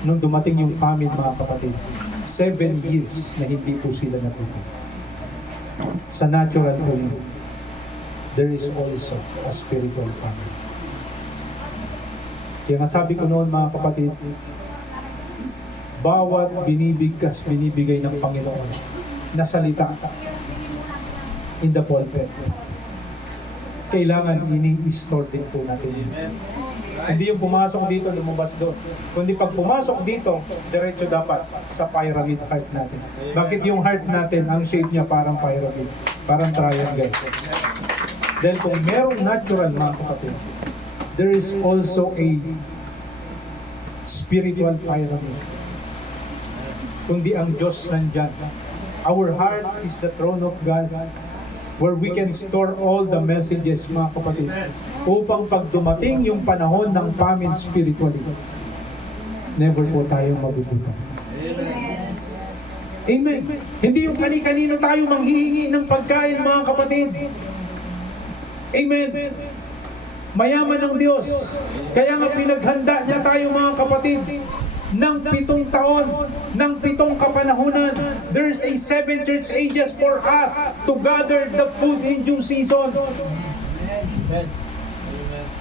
Nung dumating yung famine, mga kapatid, 7 years na hindi po sila nagutom. Sa natural po yun, there is also a spiritual famine. Kaya nga sabi ko noon, mga kapatid, bawat binibigay ng Panginoon na salita in the pulpit, kailangan ini-store din po natin yun. Hindi yung pumasok dito, lumabas doon. Kundi pag pumasok dito, diretso dapat sa pyramid heart natin. Bakit yung heart natin, ang shape niya parang pyramid, parang triangle? Dahil kung merong natural, mga kapatid, there is also a spiritual pyramid. Kundi ang Diyos nandyan. Our heart is the throne of God, where we can store all the messages, mga kapatid, upang pag dumating yung panahon ng famine spiritually, never po tayong magugutom. Amen. Hindi yung kani-kanino tayo manghihingi ng pagkain, mga kapatid. Amen. Mayaman ang Diyos. Kaya nga pinaghanda niya tayo, mga kapatid, ng 7 taon, ng 7 kapanahunan. There's a 7 church ages for us to gather the food in due season. Amen.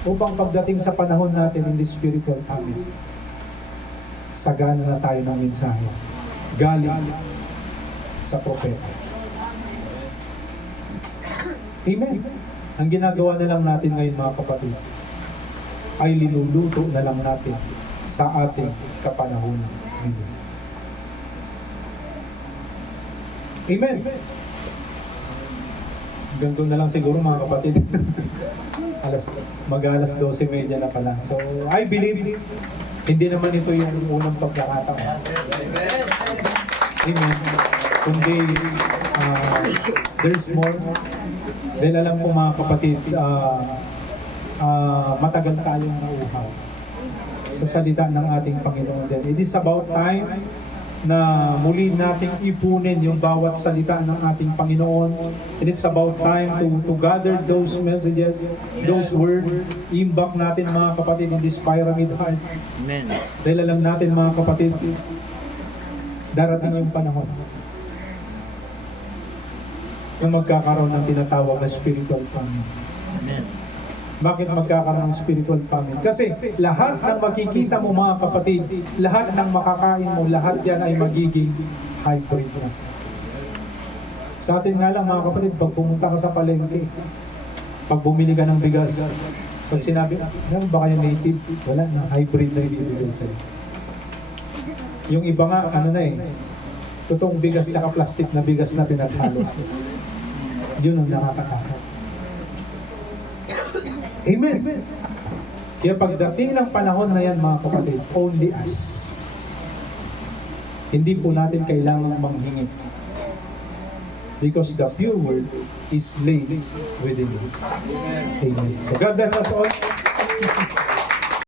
Upang pagdating sa panahon natin in the spiritual famine, sagana na tayo ng mensahe galing sa propeta. Amen. Ang ginagawa na lang natin ngayon, mga kapatid, ay linuluto na lang natin sa ating kapanahunan. Amen. Hanggang doon na lang siguro, mga kapatid. Mag-alas 12:30 na pala. So, I believe, hindi naman ito yung unang pagkakataon. Amen. Kundi, there's more. Dahil alam ko, mga kapatid, matagal tayong nauhaw sa salita ng ating Panginoon. It is about time na muli nating ipunin yung bawat salita ng ating Panginoon. And it's about time to gather those messages, those words, imbak natin, mga kapatid, in this pyramid heart. Amen. Dahil alam natin, mga kapatid, darating yung panahon kung magkakaroon ng tinatawag na spiritual famine. Amen. Bakit magkakaroon ng spiritual famine? Kasi lahat ng makikita mo, mga kapatid, lahat ng makakain mo, lahat yan ay magiging hybrid na. Sa atin nga lang, mga kapatid, pag pumunta ka sa palengke, pag bumili ka ng bigas, pag sinabi, ano ba kayo native? Wala na, hybrid na ibibigay sa'yo. Yung iba nga, ano na eh, totoong bigas tsaka plastic na bigas na pinaghalo. Yun ang nakakatakot. Amen. Kaya pagdating ng panahon na yan, mga kapatid, only us. Hindi po natin kailangang manghingi. Because the pure word is lays within you. Amen. So God bless us all.